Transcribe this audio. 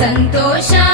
సంతోషా